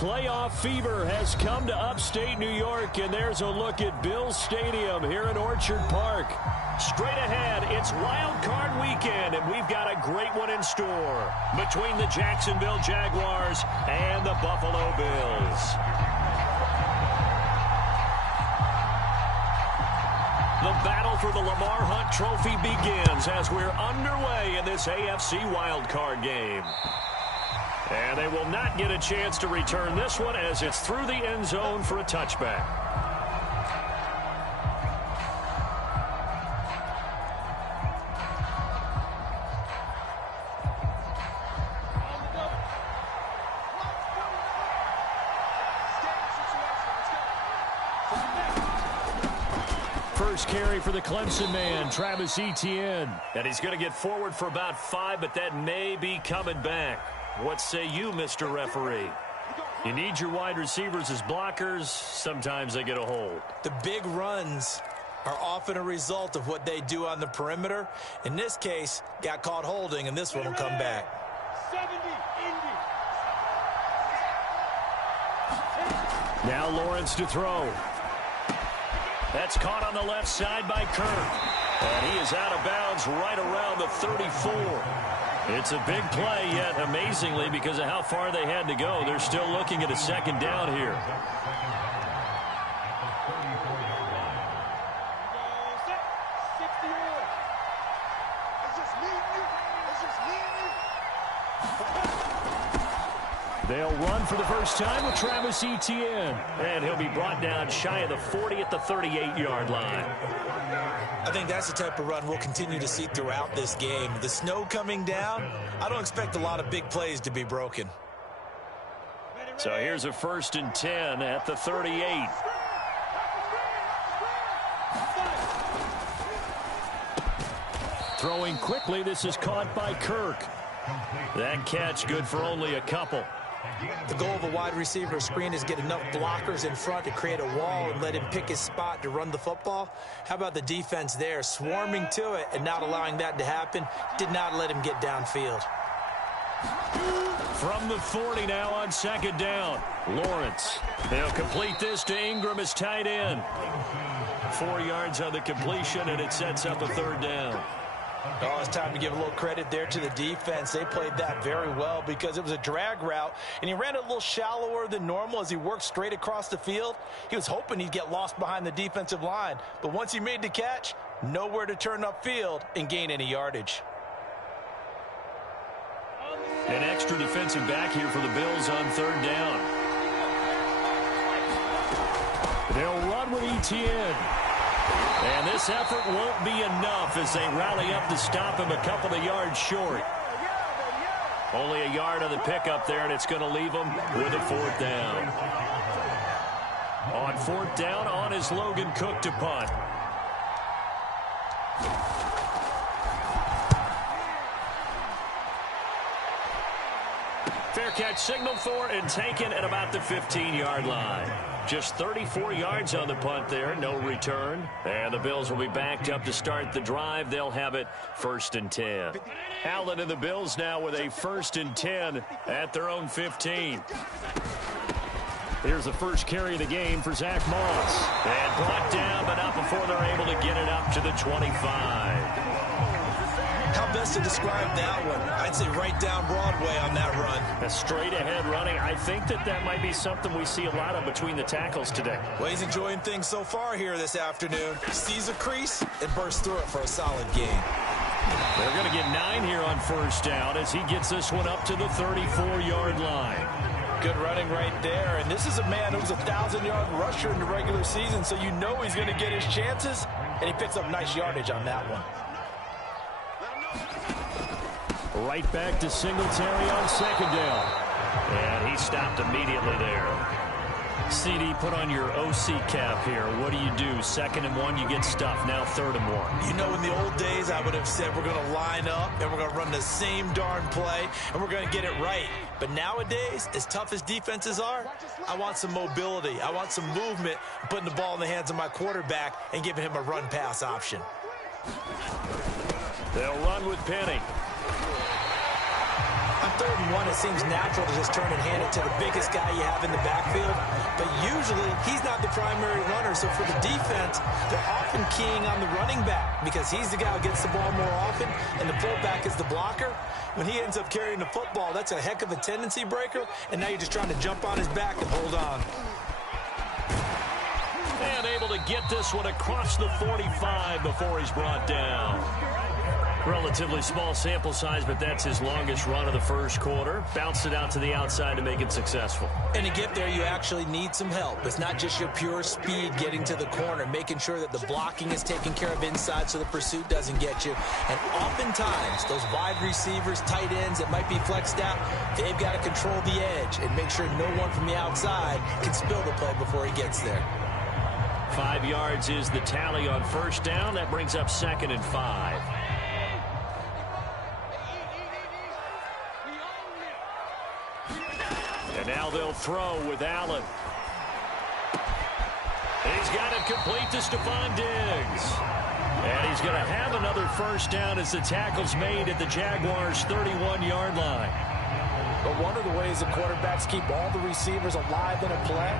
Playoff fever has come to upstate New York, and there's a look at Bills Stadium here in Orchard Park. Straight ahead, it's Wild Card Weekend, and we've got a great one in store between the Jacksonville Jaguars and the Buffalo Bills. The battle for the Lamar Hunt Trophy begins as we're underway in this AFC Wild Card game. And they will not get a chance to return this one as it's through the end zone for a touchback. First carry for the Clemson man, Travis Etienne. And he's going to get forward for about 5, but that may be coming back. What say you, Mr. Referee? You need your wide receivers as blockers. Sometimes they get a hold. The big runs are often a result of what they do on the perimeter. In this case, got caught holding, and this one will come back. 70, Indy. Now Lawrence to throw. That's caught on the left side by Kirk. And he is out of bounds right around the 34. It's a big play, yet amazingly, because of how far they had to go, they're still looking at a second down here. They'll run for the first time with Travis Etienne. And he'll be brought down shy of the 40 at the 38-yard line. I think that's the type of run we'll continue to see throughout this game. The snow coming down, I don't expect a lot of big plays to be broken. So here's a 1st and 10 at the 38. Throwing quickly, this is caught by Kirk. That catch good for only a couple. The goal of a wide receiver screen is get enough blockers in front to create a wall and let him pick his spot to run the football. How about the defense there, swarming to it and not allowing that to happen? Did not let him get downfield. From the 40 now on 2nd down. Lawrence. They'll complete this to Ingram as tight end. 4 yards on the completion, and it sets up a 3rd down. Oh, it's time to give a little credit there to the defense. They played that very well because it was a drag route, and he ran it a little shallower than normal as he worked straight across the field. He was hoping he'd get lost behind the defensive line, but once he made the catch, nowhere to turn upfield and gain any yardage. An extra defensive back here for the Bills on 3rd down. They'll run with Etienne. And this effort won't be enough as they rally up to stop him a couple of yards short. Only a yard on the pickup there, and it's going to leave him with a 4th down. On 4th down, on is Logan Cook to punt. Fair catch signaled for and taken at about the 15-yard line. Just 34 yards on the punt there, no return. And the Bills will be backed up to start the drive. They'll have it 1st and 10. Allen and the Bills now with a 1st and 10 at their own 15. Here's the first carry of the game for Zach Moss. And brought down, but not before they're able to get it up to the 25. How best to describe that one? I'd say right down Broadway on that run. A straight-ahead running. I think that might be something we see a lot of between the tackles today. Well, he's enjoying things so far here this afternoon. Sees a crease and bursts through it for a solid gain. They're going to get 9 here on 1st down as he gets this one up to the 34-yard line. Good running right there. And this is a man who's a 1,000-yard rusher in the regular season, so you know he's going to get his chances, and he picks up nice yardage on that one. Right back to Singletary on 2nd down. And he stopped immediately there. CD, put on your OC cap here. What do you do? 2nd and 1, you get stuffed. Now 3rd and 1. You know, in the old days, I would have said we're going to line up and we're going to run the same darn play and we're going to get it right. But nowadays, as tough as defenses are, I want some mobility. I want some movement, putting the ball in the hands of my quarterback and giving him a run-pass option. They'll run with Penny. On 3rd and 1, it seems natural to just turn and hand it to the biggest guy you have in the backfield. But usually, he's not the primary runner. So for the defense, they're often keying on the running back because he's the guy who gets the ball more often, and the fullback is the blocker. When he ends up carrying the football, that's a heck of a tendency breaker, and now you're just trying to jump on his back and hold on. And able to get this one across the 45 before he's brought down. Relatively small sample size, but that's his longest run of the first quarter. Bounced it out to the outside to make it successful. And to get there, you actually need some help. It's not just your pure speed getting to the corner, making sure that the blocking is taken care of inside so the pursuit doesn't get you. And oftentimes, those wide receivers, tight ends that might be flexed out, they've got to control the edge and make sure no one from the outside can spill the play before he gets there. 5 yards is the tally on first down. That brings up 2nd and 5. And now they'll throw with Allen. He's got it complete to Stephon Diggs. And he's going to have another first down as the tackle's made at the Jaguars' 31-yard line. But one of the ways the quarterbacks keep all the receivers alive in a play,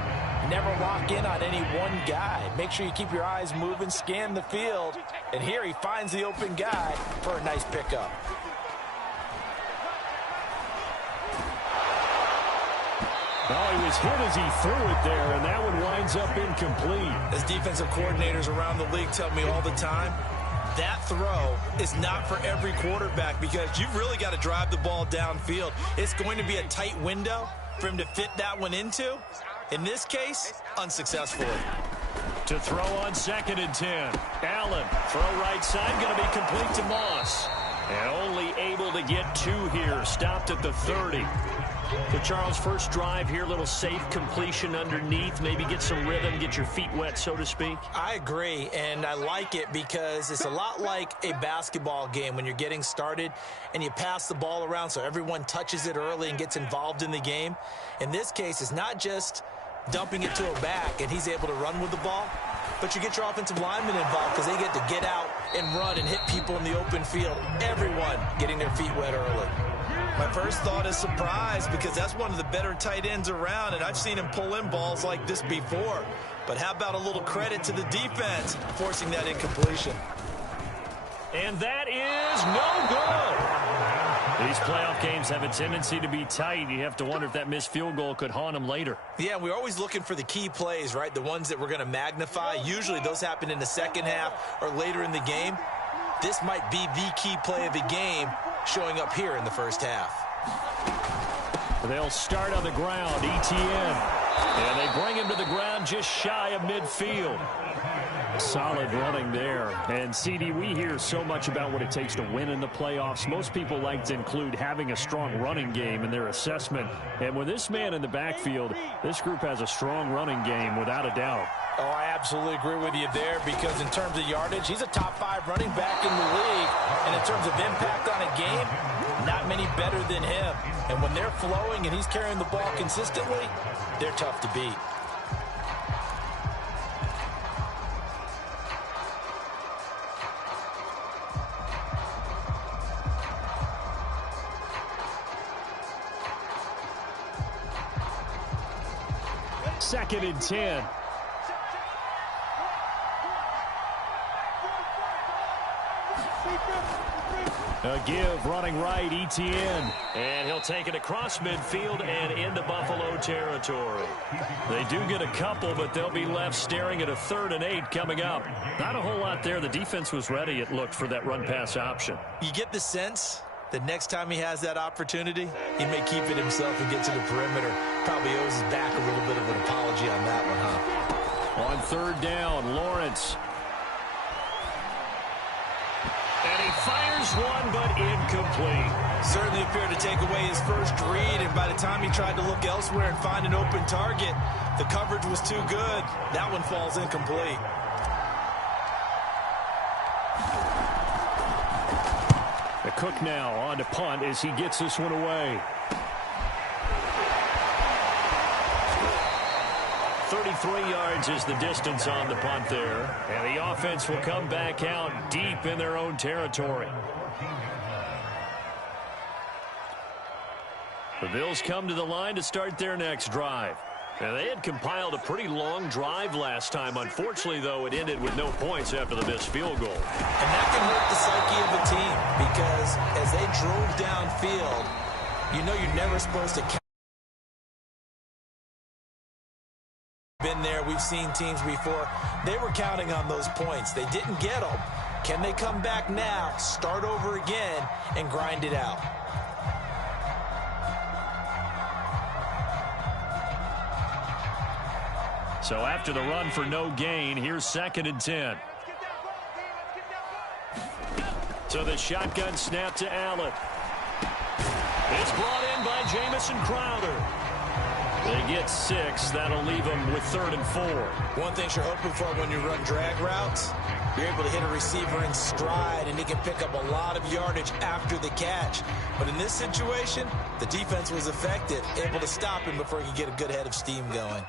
never lock in on any one guy. Make sure you keep your eyes moving, scan the field. And here he finds the open guy for a nice pickup. Oh, he was hit as he threw it there, and that one winds up incomplete. As defensive coordinators around the league tell me all the time, that throw is not for every quarterback because you've really got to drive the ball downfield. It's going to be a tight window for him to fit that one into. In this case, unsuccessfully. To throw on 2nd and 10. Allen, throw right side, going to be complete to Moss. And only able to get 2 here, stopped at the 30. So, Charles, first drive here, little safe completion underneath, maybe get some rhythm, get your feet wet, so to speak. I agree, and I like it because it's a lot like a basketball game when you're getting started and you pass the ball around so everyone touches it early and gets involved in the game. In this case, it's not just dumping it to a back and he's able to run with the ball, but you get your offensive linemen involved because they get to get out and run and hit people in the open field. Everyone getting their feet wet early. My first thought is surprise because that's one of the better tight ends around, and I've seen him pull in balls like this before. But how about a little credit to the defense forcing that incompletion? And that is no good. These playoff games have a tendency to be tight. You have to wonder if that missed field goal could haunt them later. Yeah, we're always looking for the key plays, right? The ones that we're going to magnify. Usually those happen in the second half or later in the game. This might be the key play of the game showing up here in the first half. They'll start on the ground, Etienne. And they bring him to the ground just shy of midfield. Solid running there. And, CD, we hear so much about what it takes to win in the playoffs. Most people like to include having a strong running game in their assessment. And with this man in the backfield, this group has a strong running game without a doubt. Oh, I absolutely agree with you there because in terms of yardage, he's a top 5 running back in the league. And in terms of impact on a game, not many better than him. And when they're flowing and he's carrying the ball consistently, they're tough to beat. Second and 10. A give running right, Etienne. And he'll take it across midfield and into Buffalo territory. They do get a couple, but they'll be left staring at a 3rd and 8 coming up. Not a whole lot there. The defense was ready, it looked, for that run-pass option. You get the sense that next time he has that opportunity, he may keep it himself and get to the perimeter. Probably owes his back a little bit of an apology on that one, huh? On 3rd down, Lawrence. And he fires one, but incomplete. Certainly appeared to take away his first read, and by the time he tried to look elsewhere and find an open target, the coverage was too good. That one falls incomplete. The Cook now on to punt as he gets this one away. 33 yards is the distance on the punt there. And the offense will come back out deep in their own territory. The Bills come to the line to start their next drive. And they had compiled a pretty long drive last time. Unfortunately, though, it ended with no points after the missed field goal. And that can hurt the psyche of a team because as they drove downfield, you know you're never supposed to count. Been there, we've seen teams before. They were counting on those points. They didn't get them. Can they come back now, start over again, and grind it out? So after the run for no gain, here's 2nd and 10. So the shotgun snap to Allen. It's brought in by Jamison Crowder. They get 6. That'll leave them with 3rd and 4. One thing you're hoping for when you run drag routes, you're able to hit a receiver in stride, and he can pick up a lot of yardage after the catch. But in this situation, the defense was effective, able to stop him before he could get a good head of steam going.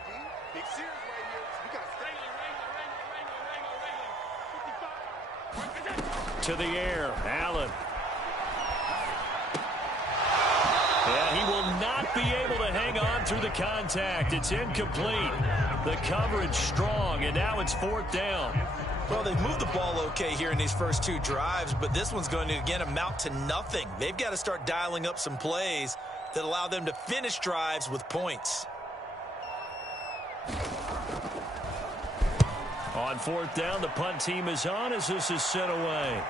To the air, Allen. Yeah, he will not be able to hang on through the contact. It's incomplete. The coverage strong, and now it's 4th down. Well, they've moved the ball okay here in these first 2 drives, but this one's going to, again, amount to nothing. They've got to start dialing up some plays that allow them to finish drives with points. On 4th down, the punt team is on as this is sent away.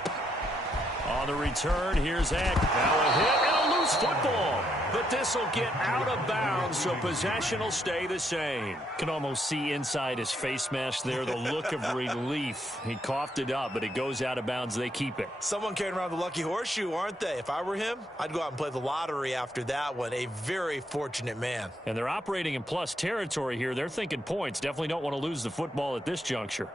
On the return, here's Eck. Now a hit and a loose football. But this will get out of bounds, so possession will stay the same. Can almost see inside his face mask there the look of relief. He coughed it up, but it goes out of bounds. They keep it. Someone carrying around the lucky horseshoe, aren't they? If I were him, I'd go out and play the lottery after that one. A very fortunate man. And they're operating in plus territory here. They're thinking points. Definitely don't want to lose the football at this juncture.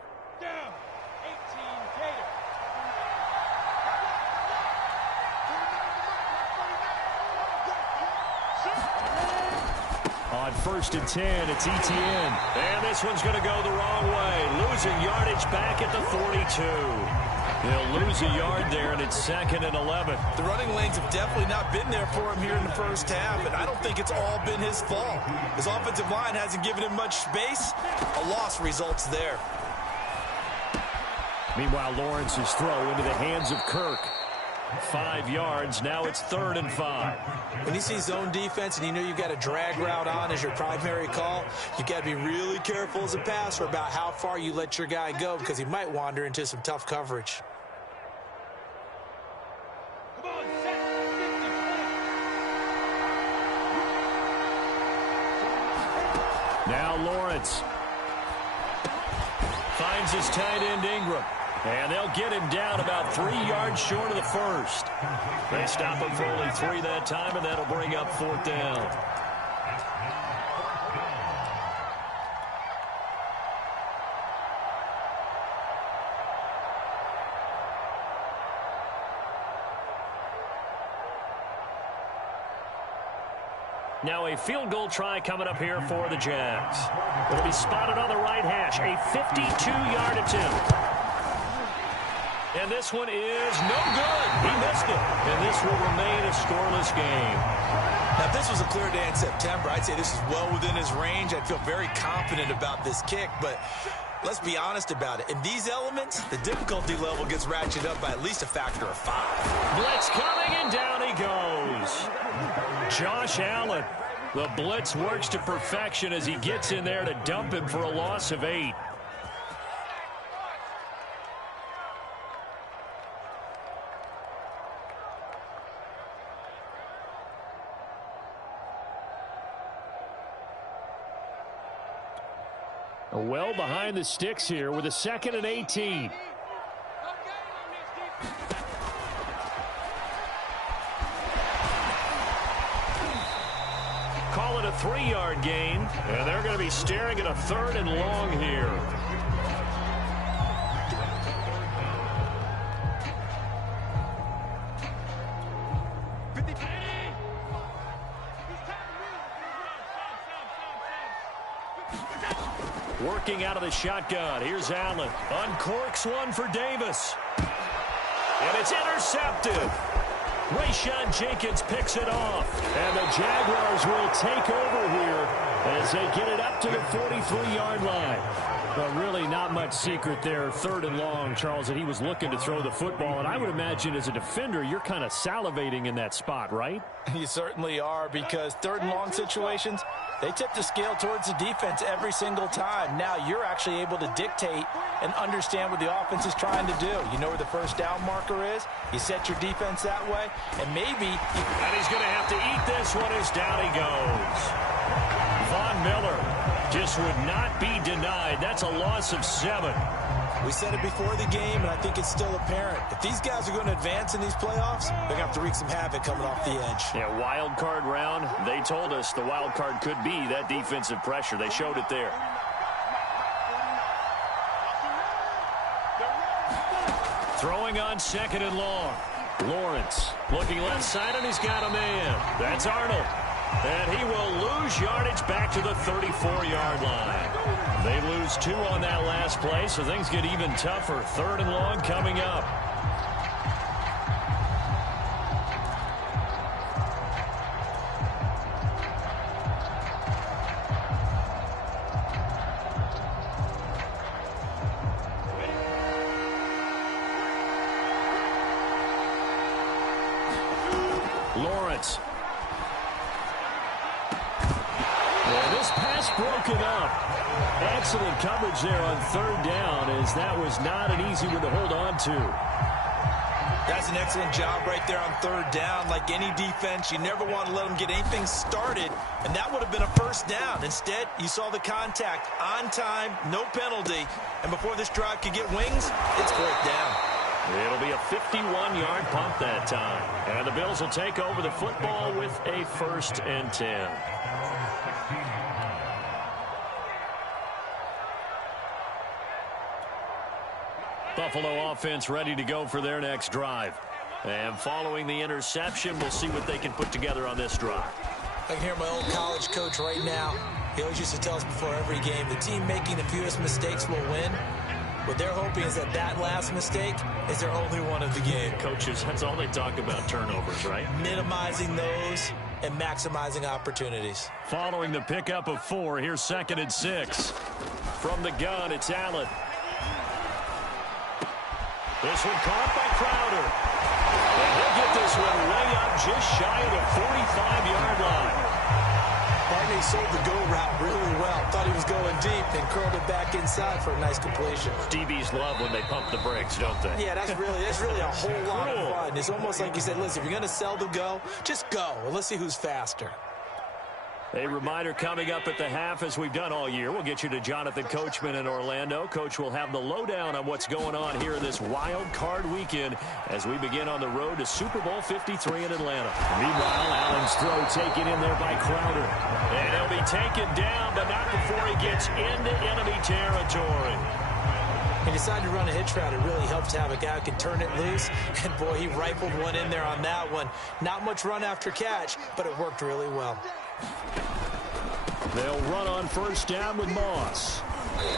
On 1st and 10, it's Etienne. And this one's going to go the wrong way. Losing yardage back at the 42. He'll lose a yard there, and it's 2nd and 11. The running lanes have definitely not been there for him here in the first half, and I don't think it's all been his fault. His offensive line hasn't given him much space. A loss results there. Meanwhile, Lawrence's throw into the hands of Kirk. 5 yards. Now it's 3rd and 5. When you see zone defense and you know you've got a drag route on as your primary call, you've got to be really careful as a passer about how far you let your guy go because he might wander into some tough coverage. Now Lawrence finds his tight end Ingram. And they'll get him down about 3 yards short of the first. They stop him for only 3 that time, and that'll bring up 4th down. Now a field goal try coming up here for the Jags. It'll be spotted on the right hash. A 52-yard attempt. And this one is no good. He missed it. And this will remain a scoreless game. Now, if this was a clear day in September, I'd say this is well within his range. I'd feel very confident about this kick, but let's be honest about it. In these elements, the difficulty level gets ratcheted up by at least a factor of 5. Blitz coming, and down he goes. Josh Allen. The blitz works to perfection as he gets in there to dump him for a loss of 8. Well behind the sticks here with a 2nd and 18. Call it a 3-yard gain, and they're going to be staring at a 3rd and long here. Working out of the shotgun. Here's Allen. Uncorks one for Davis. And it's intercepted. Rayshon Jenkins picks it off. And the Jaguars will take over here as they get it up to the 43-yard line. But really not much secret there. 3rd and long, Charles, that he was looking to throw the football. And I would imagine as a defender, you're kind of salivating in that spot, right? You certainly are, because 3rd and long situations, they tip the scale towards the defense every single time. Now you're actually able to dictate and understand what the offense is trying to do. You know where the first down marker is. You set your defense that way, and maybe... And he's going to have to eat this one as down he goes. Von Miller just would not be denied. That's a loss of 7. We said it before the game, and I think it's still apparent. If these guys are going to advance in these playoffs, they're going to have to wreak some havoc coming off the edge. Yeah, wild card round. They told us the wild card could be that defensive pressure. They showed it there. Throwing on 2nd and long. Lawrence looking left side, and he's got a man. That's Arnold. And he will lose yardage back to the 34-yard line. They lose 2 on that last play, so things get even tougher. 3rd and long coming up. Lawrence. This pass broken up. Excellent coverage there on 3rd down, as that was not an easy one to hold on to. That's an excellent job right there on 3rd down. Like any defense, you never want to let them get anything started, and that would have been a 1st down. Instead, you saw the contact on time, no penalty, and before this drive could get wings, it's 4th down. It'll be a 51-yard punt that time. And the Bills will take over the football with a 1st and 10. Buffalo offense ready to go for their next drive. And following the interception, we'll see what they can put together on this drive. I can hear my old college coach right now. He always used to tell us before every game, the team making the fewest mistakes will win. What they're hoping is that that last mistake is their only one of the game. Coaches, that's all they talk about, turnovers, right? Minimizing those and maximizing opportunities. Following the pickup of 4, here's 2nd and 6. From the gun, it's Allen. This one caught by Crowder. And he'll get this one way up just shy of the 45-yard line. Barney sold the go route really well. Thought he was going deep and curled it back inside for a nice completion. DBs love when they pump the brakes, don't they? Yeah, that's really a whole lot of fun. It's almost like you said, listen, if you're going to sell the go, just go. And let's see who's faster. A reminder coming up at the half, as we've done all year. We'll get you to Jonathan Coachman in Orlando. Coach will have the lowdown on what's going on here this wild card weekend as we begin on the road to Super Bowl 53 in Atlanta. Meanwhile, Allen's throw taken in there by Crowder. And he'll be taken down, but not before he gets into enemy territory. He decided to run a hitch route. It really helps to have a guy who can turn it loose. And, boy, he rifled one in there on that one. Not much run after catch, but it worked really well. They'll run on 1st down with Moss.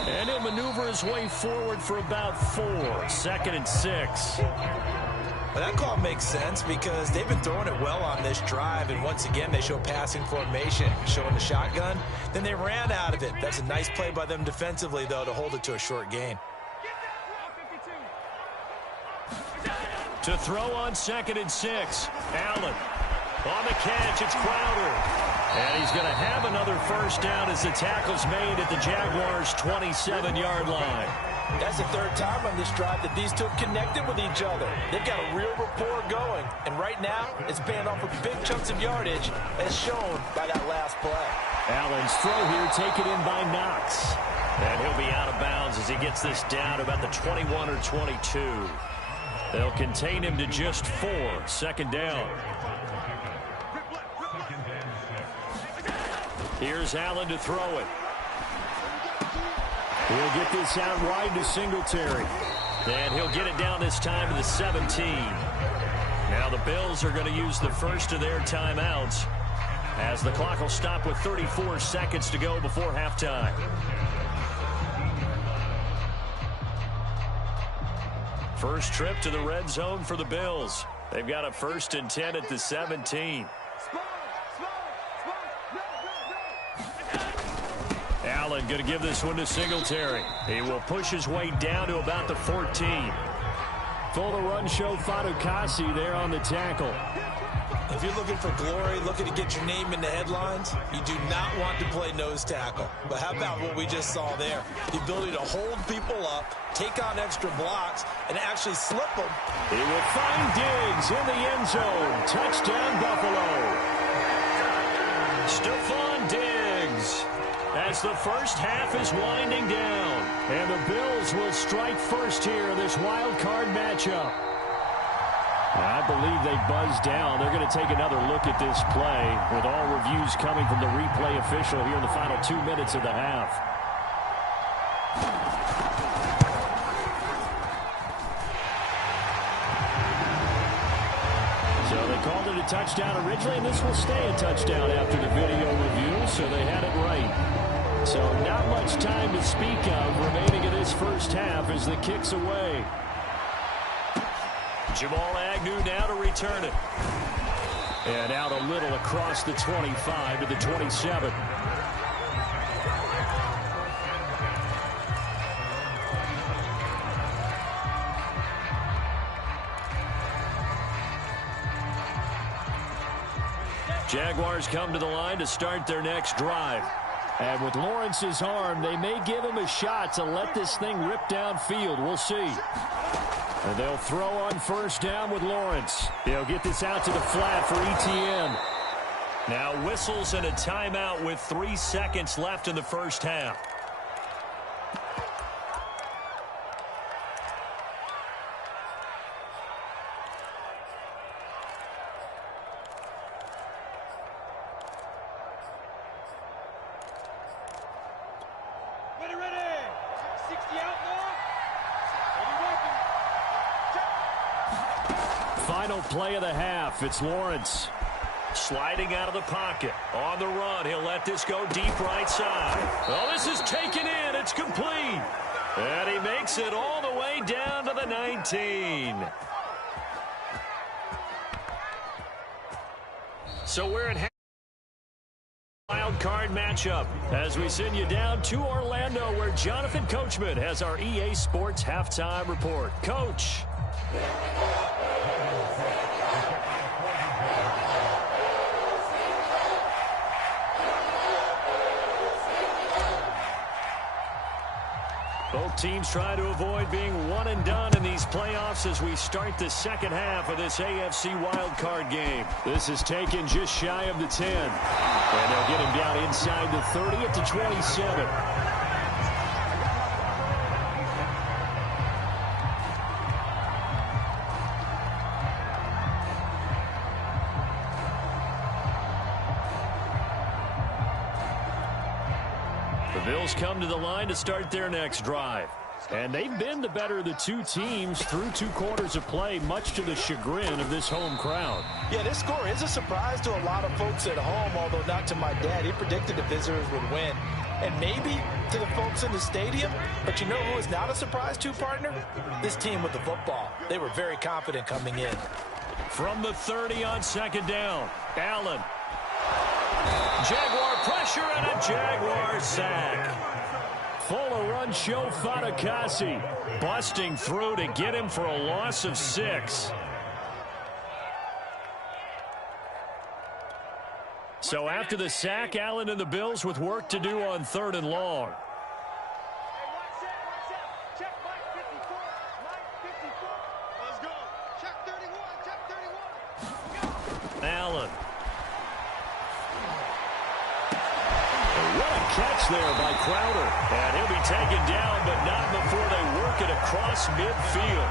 And he'll maneuver his way forward for about 4. 2nd and 6. Well, that call makes sense because they've been throwing it well on this drive. And once again, they show passing formation, showing the shotgun. Then they ran out of it. That's a nice play by them defensively, though, to hold it to a short gain. To throw on 2nd and 6. Allen. On the catch, it's Crowder. And he's going to have another 1st down as the tackle's made at the Jaguars' 27-yard line. That's the 3rd time on this drive that these two have connected with each other. They've got a real rapport going. And right now, it's paying off with big chunks of yardage, as shown by that last play. Allen's throw here taken in by Knox. And he'll be out of bounds as he gets this down about the 21 or 22. They'll contain him to just 4. 2nd down. Here's Allen to throw it. He'll get this out wide to Singletary. And he'll get it down this time to the 17. Now the Bills are going to use the first of their timeouts as the clock will stop with 34 seconds to go before halftime. First trip to the red zone for the Bills. They've got a 1st and 10 at the 17. Allen going to give this one to Singletary. He will push his way down to about the 14. Full to run show Fatukasi there on the tackle. If you're looking for glory, looking to get your name in the headlines, you do not want to play nose tackle. But how about what we just saw there? The ability to hold people up, take on extra blocks, and actually slip them. He will find Diggs in the end zone. Touchdown, Buffalo. Stephon Diggs. As the first half is winding down. And the Bills will strike first here in this wild card matchup. I believe they buzzed down. They're going to take another look at this play with all reviews coming from the replay official here in the final 2 minutes of the half. So they called it a touchdown originally, and this will stay a touchdown after the video review, so they had it right. So not much time to speak of remaining in this first half as the kick's away. Jamal Agnew now to return it. And out a little across the 25 to the 27. Jaguars come to the line to start their next drive. And with Lawrence's arm, they may give him a shot to let this thing rip downfield. We'll see. And they'll throw on first down with Lawrence. He'll get this out to the flat for ETN. Now whistles and a timeout with 3 seconds left in the first half. Final play of the half. It's Lawrence. Sliding out of the pocket. On the run. He'll let this go deep right side. Oh, this is taken in. It's complete. And he makes it all the way down to the 19. So we're at wild card matchup as we send you down to Orlando where Jonathan Coachman has our EA Sports halftime report. Coach. Both teams try to avoid being one and done in these playoffs as we start the second half of this AFC wildcard game. This is taken just shy of the 10. And they'll get him down inside the 30 at the 27. The Bills come to the line to start their next drive. And they've been the better of the two teams through 2 quarters of play, much to the chagrin of this home crowd. Yeah, this score is a surprise to a lot of folks at home, although not to my dad. He predicted the visitors would win. And maybe to the folks in the stadium. But you know who is not a surprise to, partner? This team with the football. They were very confident coming in. From the 30 on second down, Allen. Jaguar pressure and a Jaguar sack. Full of run show Fatukasi. Busting through to get him for a loss of 6. So after the sack, Allen and the Bills with work to do on 3rd and long. Allen. What a catch there by Crowder. And he'll be taken down, but not before they work it across midfield.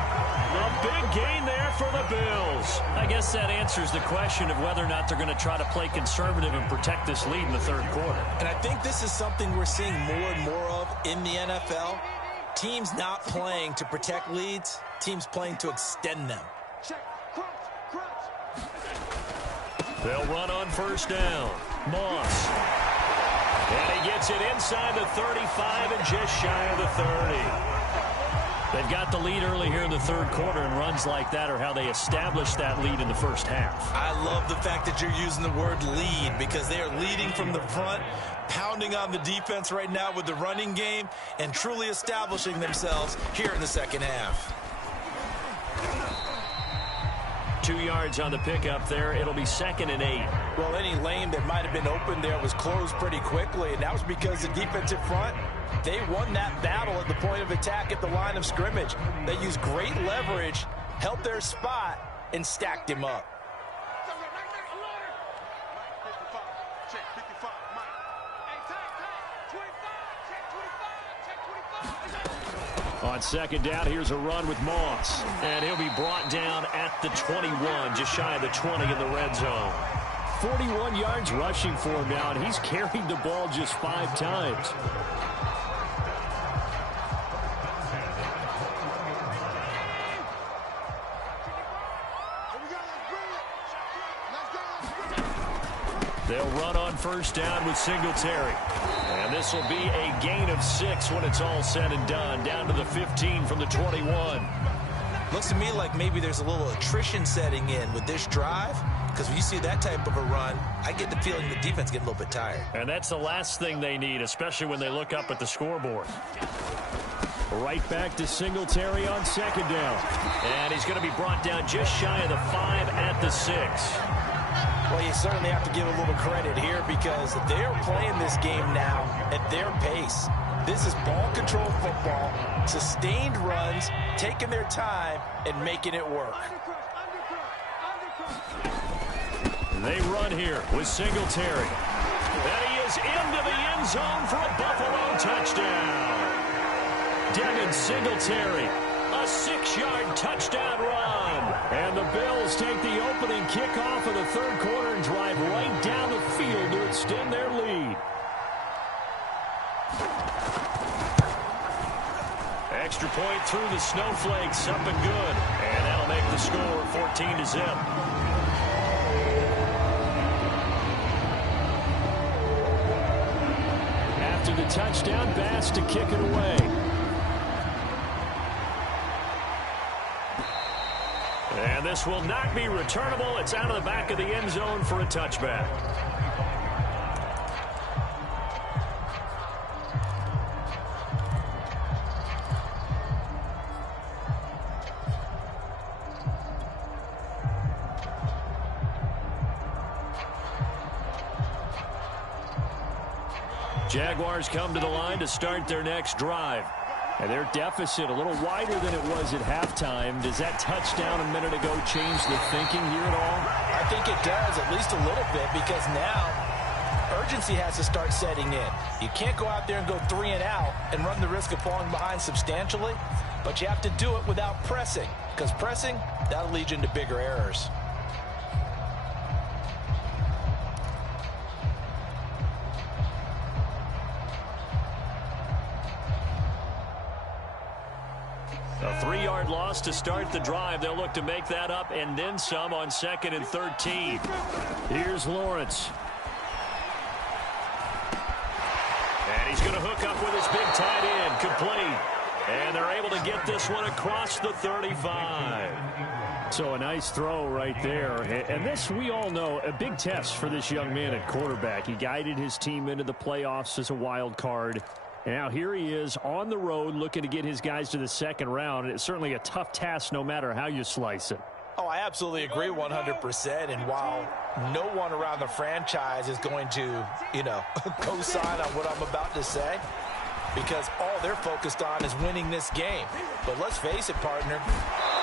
A big gain there for the Bills. I guess that answers the question of whether or not they're going to try to play conservative and protect this lead in the 3rd quarter. And I think this is something we're seeing more and more of in the NFL. Teams not playing to protect leads, teams playing to extend them. They'll run on first down. Moss. And he gets it inside the 35 and just shy of the 30. They've got the lead early here in the third quarter, and runs like that are how they establish that lead in the first half. I love the fact that you're using the word lead, because they are leading from the front, pounding on the defense right now with the running game, and truly establishing themselves here in the second half. 2 yards on the pickup there. It'll be 2nd and 8. Well, any lane that might have been open there was closed pretty quickly, and that was because the defensive front, they won that battle at the point of attack at the line of scrimmage. They used great leverage, held their spot, and stacked him up. On 2nd down, here's a run with Moss. And he'll be brought down at the 21, just shy of the 20 in the red zone. 41 yards rushing for him now, and he's carried the ball just 5 times. They'll run on 1st down with Singletary. And this will be a gain of 6 when it's all said and done. Down to the 15 from the 21. Looks to me like maybe there's a little attrition setting in with this drive, because when you see that type of a run, I get the feeling the defense getting a little bit tired. And that's the last thing they need, especially when they look up at the scoreboard. Right back to Singletary on 2nd down. And he's going to be brought down just shy of the 5 at the 6. Well, you certainly have to give a little credit here, because they're playing this game now at their pace. This is ball control football, sustained runs, taking their time, and making it work. They run here with Singletary. And he is into the end zone for a Buffalo touchdown. Devin Singletary, a 6-yard touchdown run. And the Bills take the opening kickoff of the third quarter and drive right down the field to extend their lead. Extra point through the snowflakes, up and good. And that'll make the score 14-0. After the touchdown, Bass to kick it away. And this will not be returnable. It's out of the back of the end zone for a touchback. Jaguars come to the line to start their next drive. And their deficit a little wider than it was at halftime. Does that touchdown a minute ago change the thinking here at all? I think it does, at least a little bit, because now urgency has to start setting in. You can't go out there and go 3 and out and run the risk of falling behind substantially, but you have to do it without pressing, because pressing, that'll lead you into bigger errors. A 3-yard loss to start the drive. They'll look to make that up and then some on 2nd and 13. Here's Lawrence. And he's going to hook up with his big tight end. Complete. And they're able to get this one across the 35. So a nice throw right there. And this, we all know, a big test for this young man at quarterback. He guided his team into the playoffs as a wild card. And now here he is on the road looking to get his guys to the 2nd round. And it's certainly a tough task no matter how you slice it. Oh, I absolutely agree 100%. And while no one around the franchise is going to, co-sign on what I'm about to say, because all they're focused on is winning this game. But let's face it, partner,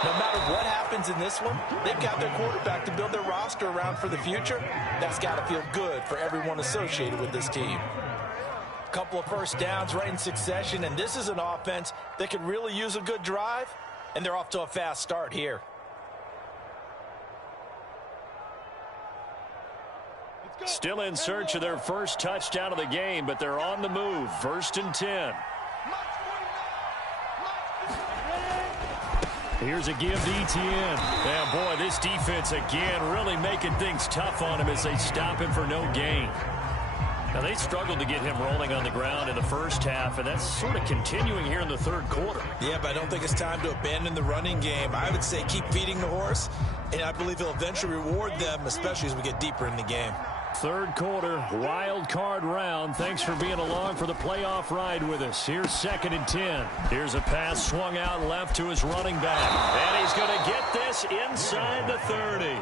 no matter what happens in this one, they've got their quarterback to build their roster around for the future. That's got to feel good for everyone associated with this team. Couple of first downs right in succession, and this is an offense that could really use a good drive, and they're off to a fast start here. Still in search of their first touchdown of the game, but they're on the move. 1st and 10. Here's a give to Etienne. And boy, this defense again really making things tough on him as they stop him for no gain. Now, they struggled to get him rolling on the ground in the first half, and that's sort of continuing here in the third quarter. Yeah, but I don't think it's time to abandon the running game. I would say keep feeding the horse, and I believe he'll eventually reward them, especially as we get deeper in the game. Third quarter, wild card round. Thanks for being along for the playoff ride with us. Here's 2nd and 10. Here's a pass swung out left to his running back. And he's going to get this inside the 30.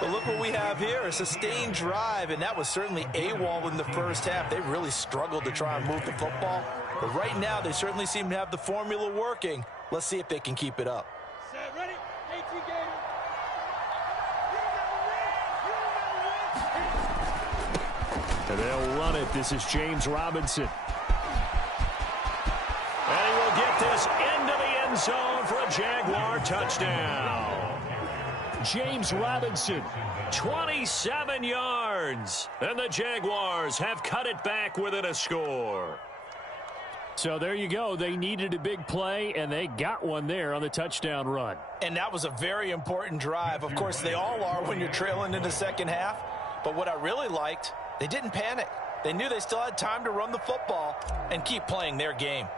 But look what we have here, a sustained drive, and that was certainly AWOL in the first half. They really struggled to try and move the football. But right now, they certainly seem to have the formula working. Let's see if they can keep it up. Set, ready? 18 games. And they'll run it. This is James Robinson. And he will get this into the end zone for a Jaguar touchdown. James Robinson, 27 yards. And the Jaguars have cut it back within a score. So there you go. They needed a big play, and they got one there on the touchdown run. And that was a very important drive. Of course, they all are when you're trailing in the second half. But what I really liked, they didn't panic. They knew they still had time to run the football and keep playing their game.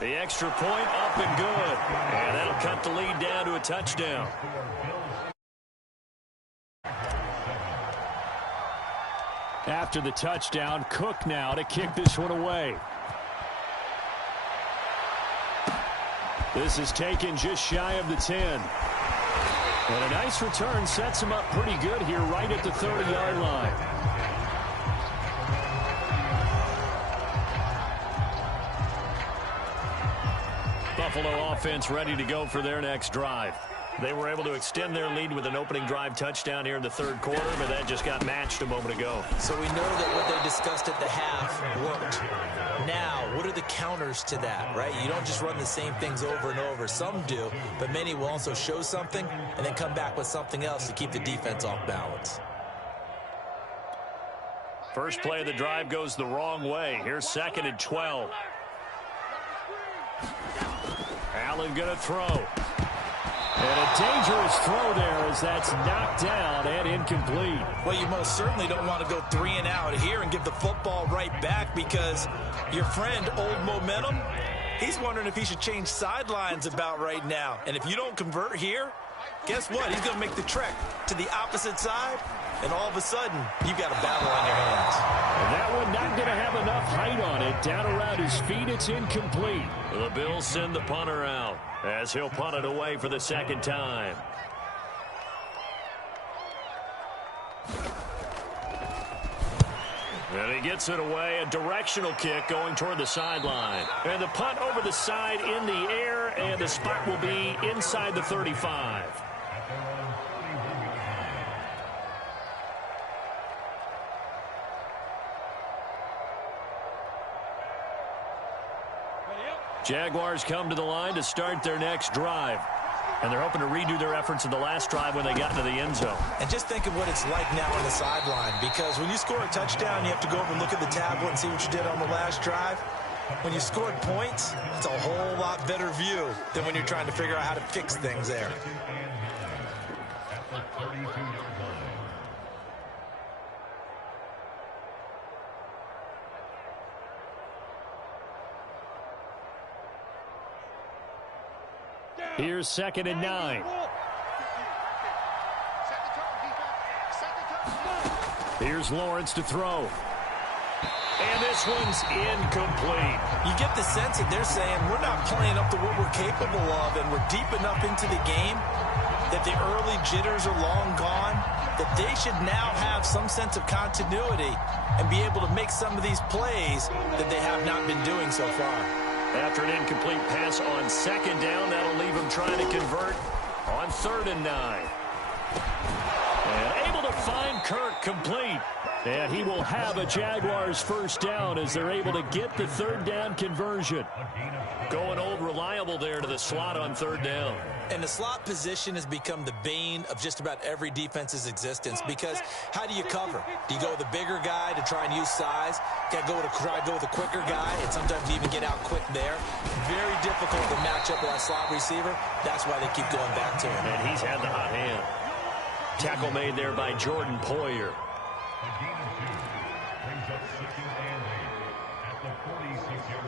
The extra point up and good. And that'll cut the lead down to a touchdown. After the touchdown, Cook now to kick this one away. This is taken just shy of the 10. And a nice return sets him up pretty good here right at the 30-yard line. Buffalo offense ready to go for their next drive. They were able to extend their lead with an opening drive touchdown here in the third quarter, but that just got matched a moment ago. So we know that what they discussed at the half worked. Now, what are the counters to that, right? You don't just run the same things over and over. Some do, but many will also show something and then come back with something else to keep the defense off balance. First play of the drive goes the wrong way. Here's 2nd and 12. Allen going to throw. And a dangerous throw there as that's knocked down and incomplete. Well, you most certainly don't want to go 3 and out here and give the football right back because your friend, Old Momentum, he's wondering if he should change sidelines about right now. And if you don't convert here, guess what? He's going to make the trek to the opposite side, and all of a sudden, you've got a battle on your hands. And that one not going to have enough height on it. Down around his feet, it's incomplete. The Bills send the punter out as he'll punt it away for the second time. And he gets it away, a directional kick going toward the sideline. And the punt over the side in the air, and the spot will be inside the 35. Jaguars come to the line to start their next drive. And they're hoping to redo their efforts in the last drive when they got into the end zone. And just think of what it's like now on the sideline, because when you score a touchdown, you have to go over and look at the tablet and see what you did on the last drive. When you scored points, it's a whole lot better view than when you're trying to figure out how to fix things there. Here's 2nd and 9. Here's Lawrence to throw. And this one's incomplete. You get the sense that they're saying we're not playing up to what we're capable of, and we're deep enough into the game that the early jitters are long gone, that they should now have some sense of continuity and be able to make some of these plays that they have not been doing so far. After an incomplete pass on 2nd down, that'll leave him trying to convert on 3rd and 9. And able to find Kirk complete. And he will have a Jaguars first down as they're able to get the 3rd down conversion. Going old reliable there to the slot on 3rd down. And the slot position has become the bane of just about every defense's existence, because how do you cover? Do you go with a bigger guy to try and use size? Got to try to go with a quicker guy, and sometimes you even get out quick there. Very difficult to match up with that slot receiver. That's why they keep going back to him. And he's had the hot hand. Tackle made there by Jordan Poyer. A gain of 2 brings up 2nd and 8 at the 46-yard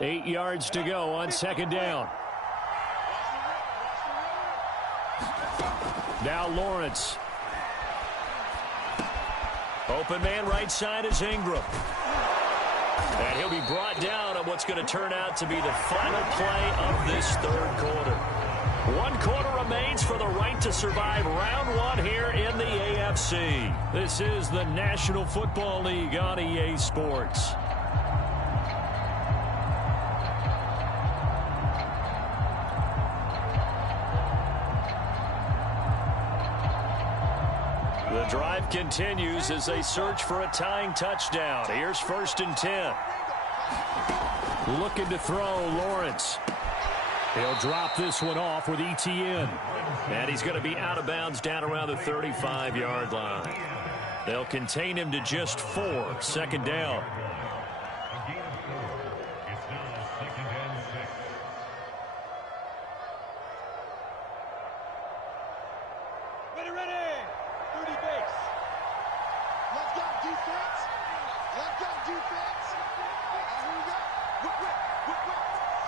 line. 8 yards to go on 2nd down. Now Lawrence. Open man right side is Ingram. And he'll be brought down on what's going to turn out to be the final play of this 3rd quarter. 1 quarter remains for the right to survive round 1 here in the AFC. This is the National Football League on EA Sports. The drive continues as they search for a tying touchdown. Here's 1st and 10. Looking to throw, Lawrence. He'll drop this one off with ETN. And he's going to be out of bounds down around the 35-yard line. They'll contain him to just 4. 2nd down. A gain of 4. It's now 2nd and 6. Ready, ready. 30 base. Let's go, defense. Let's go, defense. Here we go. Whip.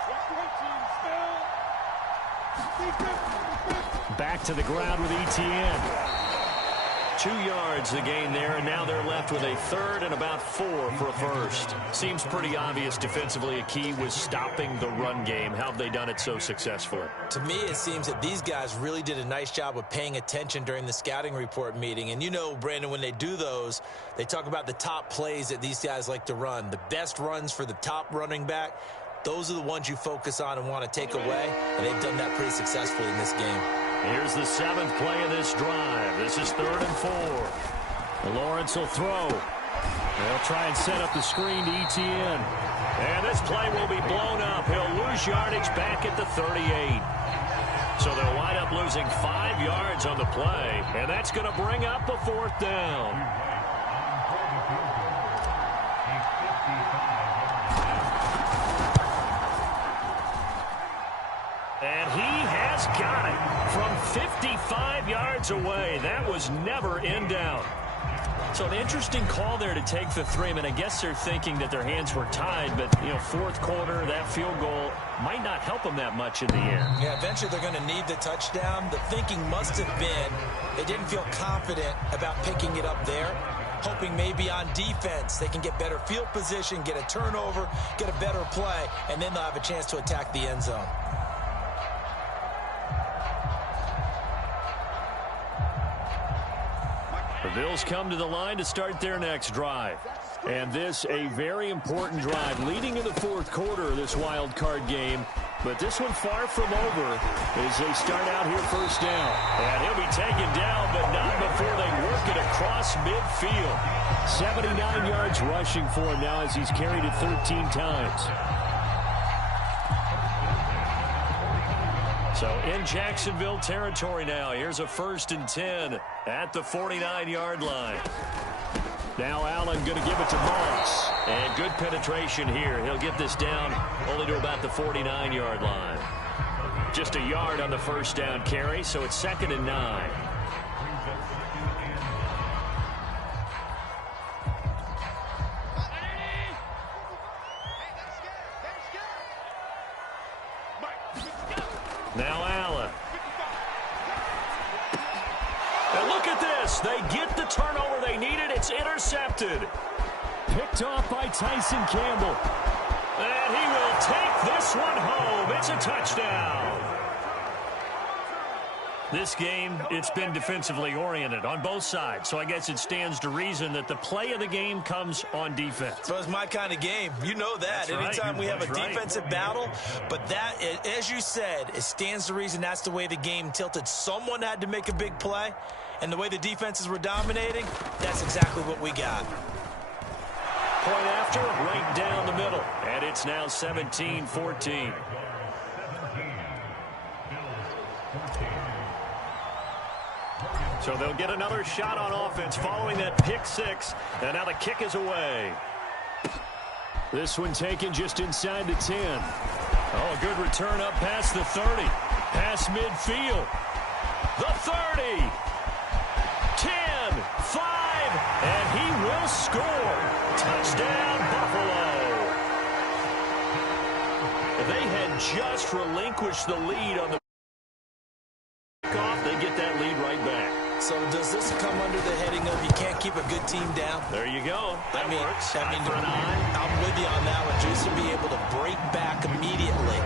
Watch the right team. Spell. Defense. Back to the ground with ETN. 2 yards the gain there, and now they're left with a 3rd and about 4 for a first. Seems pretty obvious defensively a key was stopping the run game. How have they done it so successfully? To me, it seems that these guys really did a nice job of paying attention during the scouting report meeting. And you know, Brandon, when they do those, they talk about the top plays that these guys like to run. The best runs for the top running back, those are the ones you focus on and want to take away. And they've done that pretty successfully in this game. Here's the 7th play of this drive. This is 3rd and 4. Lawrence will throw. They'll try and set up the screen to ETN. And this play will be blown up. He'll lose yardage back at the 38. So they'll wind up losing 5 yards on the play. And that's going to bring up a 4th down. And he has got it from 55 yards away. That was never in doubt. So an interesting call there to take the 3. I mean, I guess they're thinking that their hands were tied, but, you know, 4th quarter, that field goal might not help them that much in the end. Yeah, eventually they're going to need the touchdown. The thinking must have been they didn't feel confident about picking it up there, hoping maybe on defense they can get better field position, get a turnover, get a better play, and then they'll have a chance to attack the end zone. The Bills come to the line to start their next drive. And this a very important drive leading in the 4th quarter of this wild card game. But this one far from over as they start out here 1st down. And he'll be taken down, but not before they work it across midfield. 79 yards rushing for him now as he's carried it 13 times. So in Jacksonville territory now. Here's a 1st and 10 at the 49-yard line. Now Allen going to give it to Moss. And good penetration here. He'll get this down only to about the 49-yard line. Just a yard on the 1st down carry, so it's 2nd and 9. Now Allen. And look at this. They get the turnover they needed. It's intercepted. Picked off by Tyson Campbell. And he will take this one home. It's a touchdown. This game, it's been defensively oriented on both sides. So I guess it stands to reason that the play of the game comes on defense. So it's my kind of game. You know that. That's anytime right. we have That's a right. defensive battle. But that, as you said, it stands to reason that's the way the game tilted. Someone had to make a big play. And the way the defenses were dominating, that's exactly what we got. Point after, right down the middle. And it's now 17-14. So they'll get another shot on offense following that pick 6. And now the kick is away. This one taken just inside the 10. Oh, a good return up past the 30. Past midfield. The 30. 10, 5, and he will score. Touchdown, Buffalo. They had just relinquished the lead on the kickoff. They get that lead right back. So does this come under the heading of you can't keep a good team down? There you go. That works. I'm with you on that one. Just to be able to break back immediately.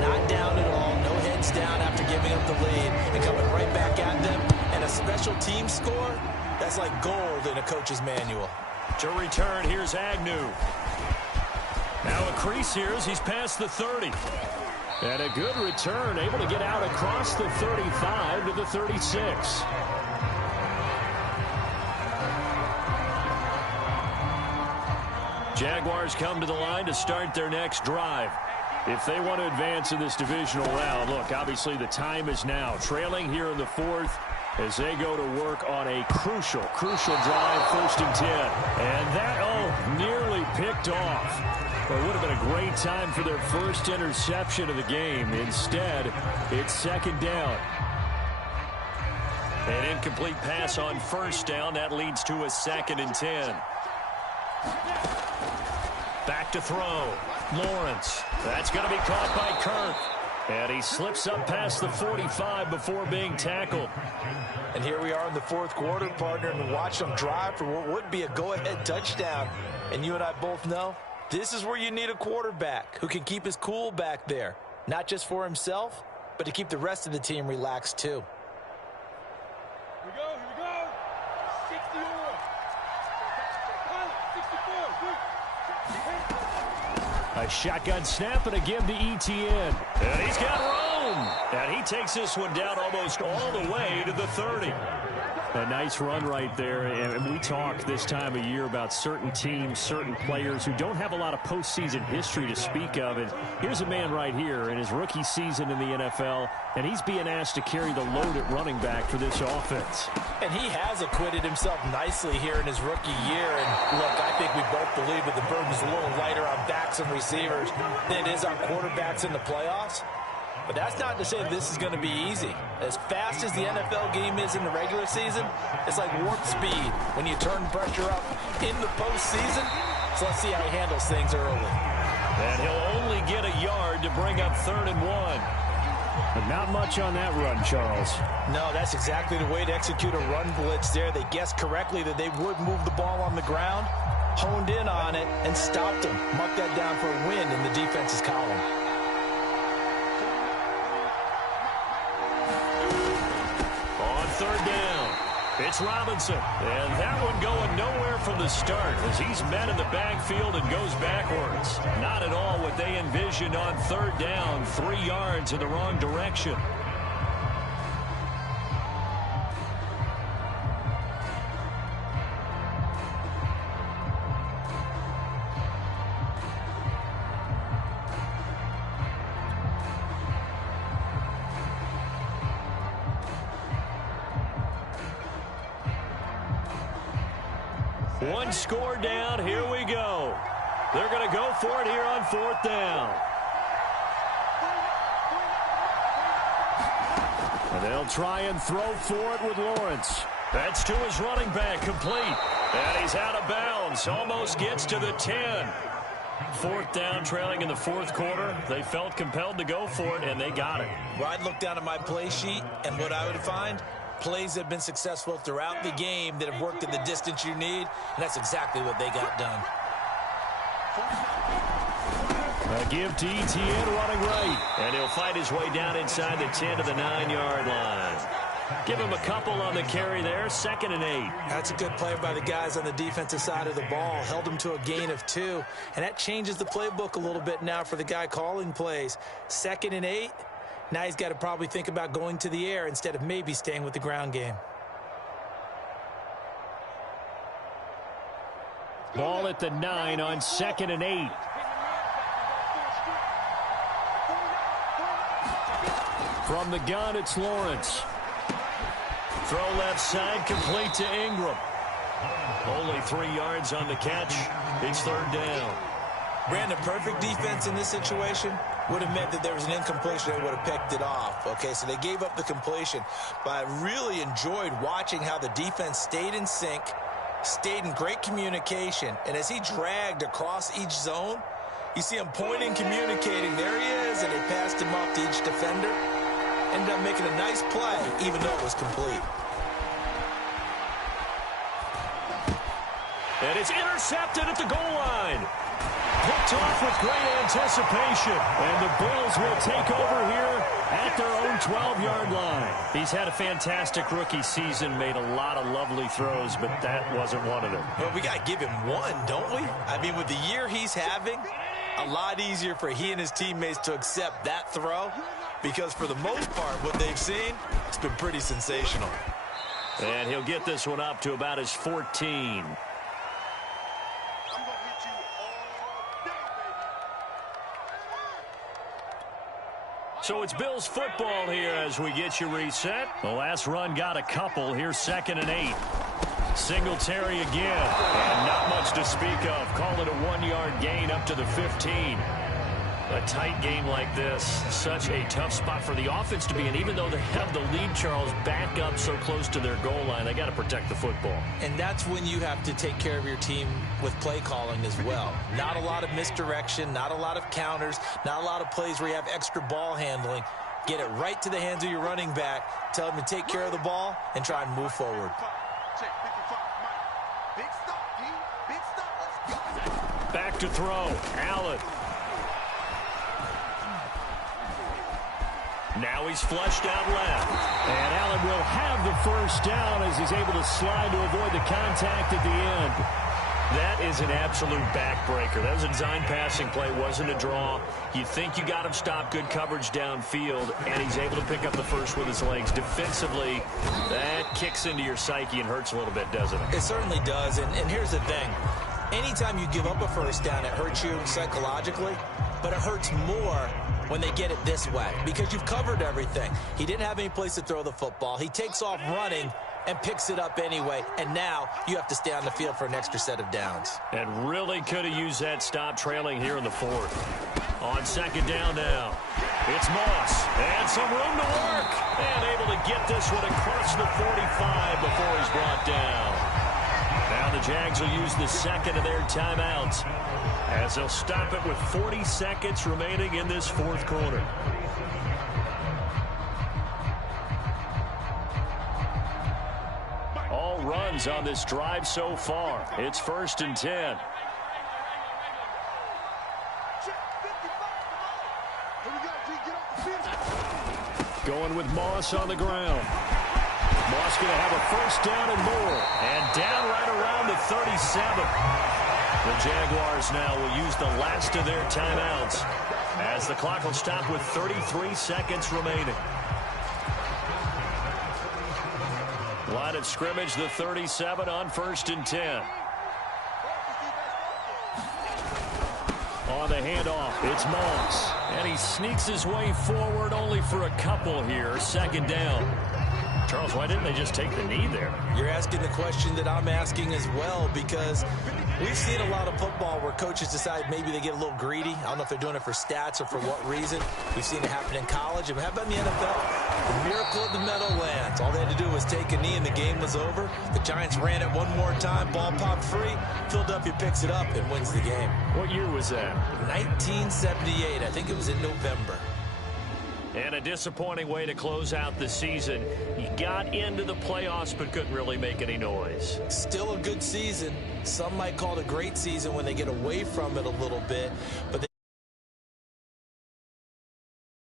Not down at all. No heads down after giving up the lead. And coming right back at them. And a special team score, that's like gold in a coach's manual. To return, here's Agnew. Now a crease here as he's past the 30. And a good return, able to get out across the 35 to the 36. Jaguars come to the line to start their next drive. If they want to advance in this divisional round, look, obviously the time is now. Trailing here in the fourth as they go to work on a crucial drive, 1st and 10. And that, nearly picked off. Well, it would have been a great time for their first interception of the game. Instead, it's 2nd down. An incomplete pass on 1st down. That leads to a 2nd and 10. Back to throw. Lawrence. That's going to be caught by Kirk. And he slips up past the 45 before being tackled. And here we are in the 4th quarter, partner, and watch them drive for what would be a go-ahead touchdown. And you and I both know this is where you need a quarterback who can keep his cool back there. Not just for himself, but to keep the rest of the team relaxed too. Here we go, here we go. 60 on. Pilot, 64, good. A shotgun snap and again to Etienne. And he's got room. And he takes this one down almost all the way to the 30. A nice run right there, and we talk this time of year about certain teams, certain players who don't have a lot of postseason history to speak of. And here's a man right here in his rookie season in the NFL, and he's being asked to carry the load at running back for this offense. And he has acquitted himself nicely here in his rookie year. And look, I think we both believe that the burden's a little lighter on backs and receivers than it is on quarterbacks in the playoffs. But that's not to say this is going to be easy. As fast as the NFL game is in the regular season, it's like warp speed when you turn pressure up in the postseason. So let's see how he handles things early. And he'll only get a yard to bring up 3rd and 1. But not much on that run, Charles. No, that's exactly the way to execute a run blitz there. They guessed correctly that they would move the ball on the ground, honed in on it, and stopped them. Mark that down for a win in the defense's column. On 3rd down, it's Robinson. And that one going nowhere from the start as he's met in the backfield and goes backwards. Not at all what they envisioned on 3rd down. 3 yards in the wrong direction. One score down. Here we go. They're going to go for it here on 4th down. And they'll try and throw for it with Lawrence. That's to his running back, complete. And he's out of bounds. Almost gets to the 10. 4th down, trailing in the 4th quarter. They felt compelled to go for it, and they got it. Well, I'd look down at my play sheet, and what I would find, plays that have been successful throughout the game that have worked at the distance you need, and that's exactly what they got done. A give to Etienne running right. And he'll fight his way down inside the 10 to the 9-yard line. Give him a couple on the carry there. 2nd and 8. That's a good play by the guys on the defensive side of the ball. Held them to a gain of 2. And that changes the playbook a little bit now for the guy calling plays. 2nd and 8. Now he's got to probably think about going to the air instead of maybe staying with the ground game. Ball at the 9 on 2nd and 8. From the gun, it's Lawrence. Throw left side, complete to Ingram. Only 3 yards on the catch. It's 3rd down. Brandon, perfect defense in this situation would have meant that there was an incompletion. They would have picked it off. Okay, so they gave up the completion. But I really enjoyed watching how the defense stayed in sync, stayed in great communication, and as he dragged across each zone, you see him pointing, communicating. There he is, and they passed him off to each defender. Ended up making a nice play, even though it was complete. And it's intercepted at the goal line. Picked off with great anticipation. And the Bills will take over here at their own 12-yard line. He's had a fantastic rookie season, made a lot of lovely throws, but that wasn't one of them. Well, we got to give him one, don't we? I mean, with the year he's having, a lot easier for he and his teammates to accept that throw, because for the most part, what they've seen, it's been pretty sensational. And he'll get this one up to about his 14. So it's Bills football here as we get you reset. The last run got a couple. Here's 2nd and 8. Singletary again. And not much to speak of. Call it a 1-yard gain up to the 15. A tight game like this, such a tough spot for the offense to be in. Even though they have the lead, Charles, back up so close to their goal line, they got to protect the football. And that's when you have to take care of your team with play calling as well. Not a lot of misdirection, not a lot of counters, not a lot of plays where you have extra ball handling. Get it right to the hands of your running back, tell him to take care of the ball, and try and move forward. Back to throw. Allen. Now he's flushed out left. And Allen will have the first down as he's able to slide to avoid the contact at the end. That is an absolute backbreaker. That was a design passing play, wasn't a draw. You think you got him stopped, good coverage downfield, and he's able to pick up the first with his legs. Defensively, that kicks into your psyche and hurts a little bit, doesn't it? It certainly does, and here's the thing. Anytime you give up a first down, it hurts you psychologically, but it hurts more when they get it this way because you've covered everything. He didn't have any place to throw the football. He takes off running and picks it up anyway, and now you have to stay on the field for an extra set of downs. And really could have used that stop trailing here in the 4th. On 2nd down now, it's Moss, and some room to work, and able to get this one across the 45 before he's brought down. Now the Jags will use the 2nd of their timeouts as they'll stop it with 40 seconds remaining in this 4th quarter. All runs on this drive so far. It's 1st and 10. Going with Moss on the ground. Moss going to have a first down and more. And down right around the 37. The Jaguars now will use the last of their timeouts as the clock will stop with 33 seconds remaining. Line of scrimmage, the 37 on 1st and 10. On the handoff, it's Moss. And he sneaks his way forward only for a couple here. 2nd down. Charles, why didn't they just take the knee there? You're asking the question that I'm asking as well, because we've seen a lot of football where coaches decide maybe they get a little greedy. I don't know if they're doing it for stats or for what reason. We've seen it happen in college. And how about in the NFL? The miracle of the Meadowlands. All they had to do was take a knee and the game was over. The Giants ran it one more time. Ball popped free. Philadelphia picks it up and wins the game. What year was that? 1978. I think it was in November. And a disappointing way to close out the season. You got into the playoffs but couldn't really make any noise. Still a good season. Some might call it a great season when they get away from it a little bit, but they